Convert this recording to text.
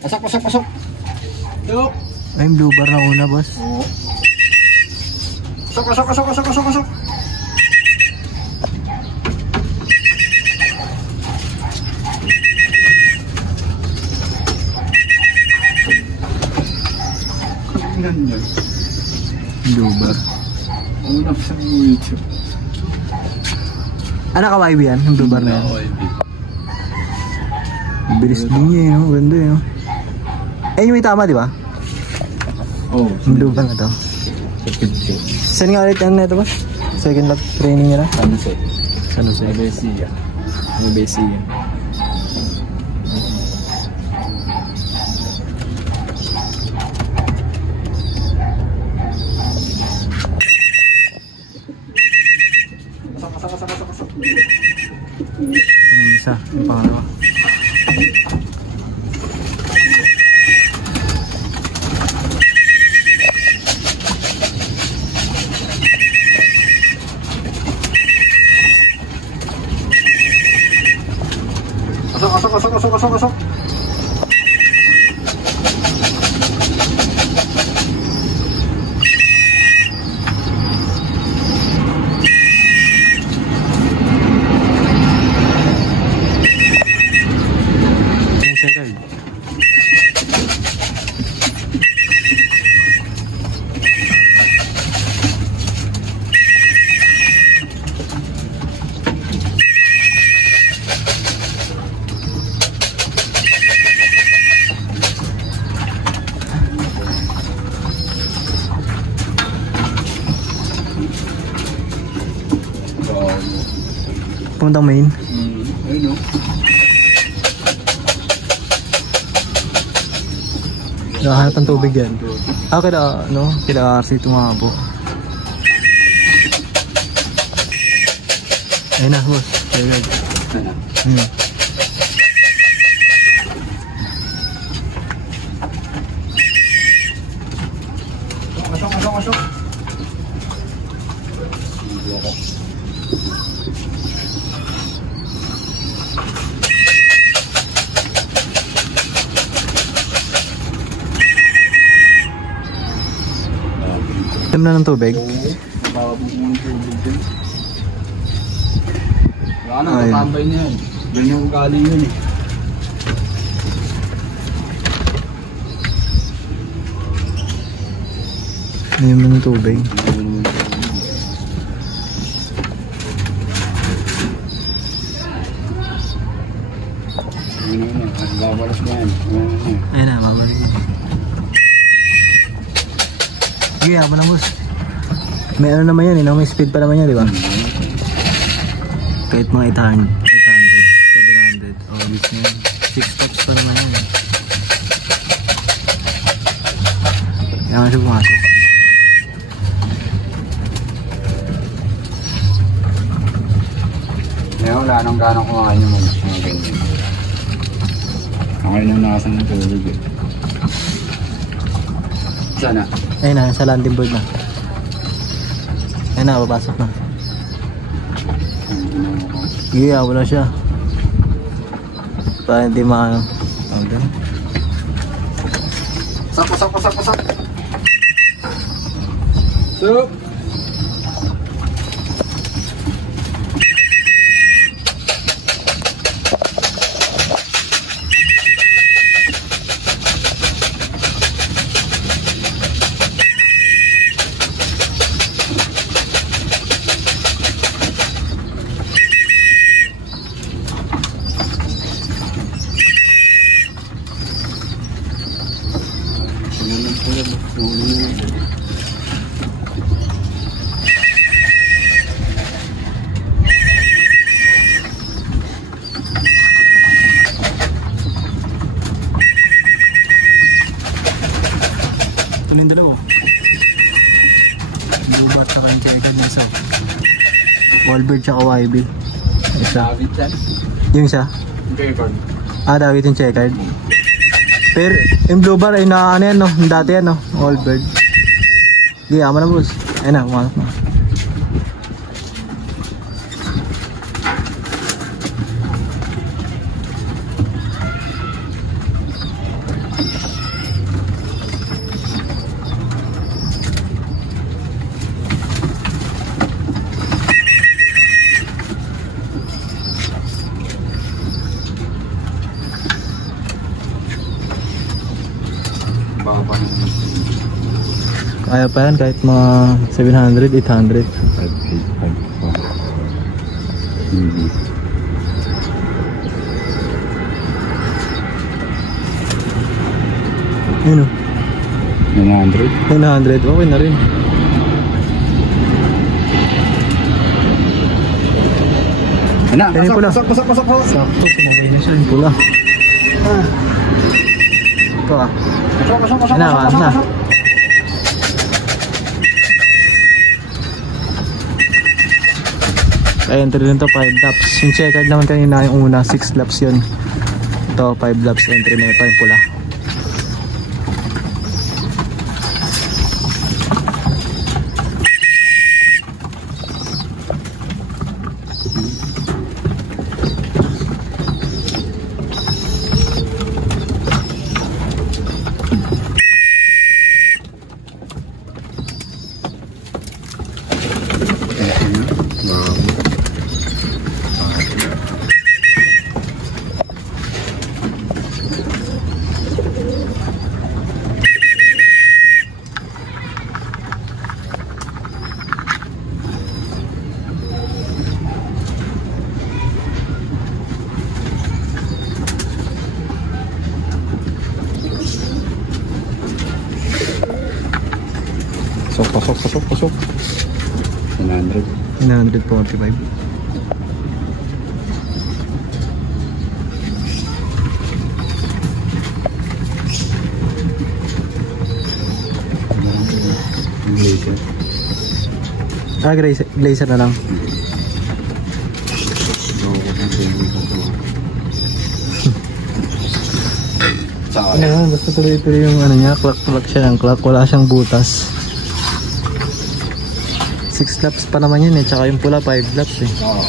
Pasok, pasok, pasok. Yup. Ay, yung blue bar na una, boss. Oo. Pasok, pasok, pasok, pasok, pasok, pasok. Ganyan. Blue bar. Una sa YouTube. Ano ka-YB yan? Yung blue bar na yan? Bilis din niya eh, no? Ganda eh, no? Eh, yung may tama, di ba? Oo. Yung blue bar na to. Saan nga ulit ang neto, boss? Second lap training nila? San Jose. San Jose. Besia. Besia. Ano yung isa? Yung pangalawa. Pasok, pasok, pasok, pasok, pasok, pasok. Yung second. Puntang main. Ayun o. Nakahanap ng tubig yan. Ah, kaya ano? Kaya RC tumabo. Ayun na, boss. Second. Hmm. Pasok, pasok, pasok. Alam na ng tubig. Wala na, tatambay niya yan. Ganyan yung ugali yun eh. Alam na ng tubig. Babalas na yan. Ayun na, babalik na. Sige, ako na, boss. May ano naman yan, may speed pa naman yan, di ba? Kahit mga 800, 700, oh, bis na yan. 6 steps pa naman yan. Kaya nga siya pumasok. Ngayon, wala nang ganang kumain yung mga ganyan. Okay nang nakasan ng tubig eh. Sana? Ayun na, sa landing board na. Ayun na, papasok na. Sige, wala siya. Para hindi maano. Okay. Pasok, pasok, pasok, pasok. Sup! Ito na yung dalawa. Lubat sa kancherikan nisa. Wallbird tsaka YB. Isa. David yan. Yung isa? Record. Ah, David yung checkered. Pero yung blue bar ay na ano yan, no? Dati yan, no? Wallbird. Sige, ama na, boss. Ayun na, kumakas na. Baba. Kaya pa yan kahit mga 700, 800. 5, 8, 5. Yun o. 900. 900, okay na rin. Ano? Yan yung pula. Pasok. Sakto, sumabay na siya yung pula. Ito ah. Pasok. Ano na? Entry nito 5 laps. Yung checkered naman kanina yung una 6 laps yun. Ito 5 laps entry na ito yung pula. Pasok. 900. 945. Glazer na lang. Ano, basta tuloy-tuloy yung ano niya, clock siya ng clock, wala siyang butas. 6 laps pa naman yun eh, tsaka yung pula 5 laps eh. Oo.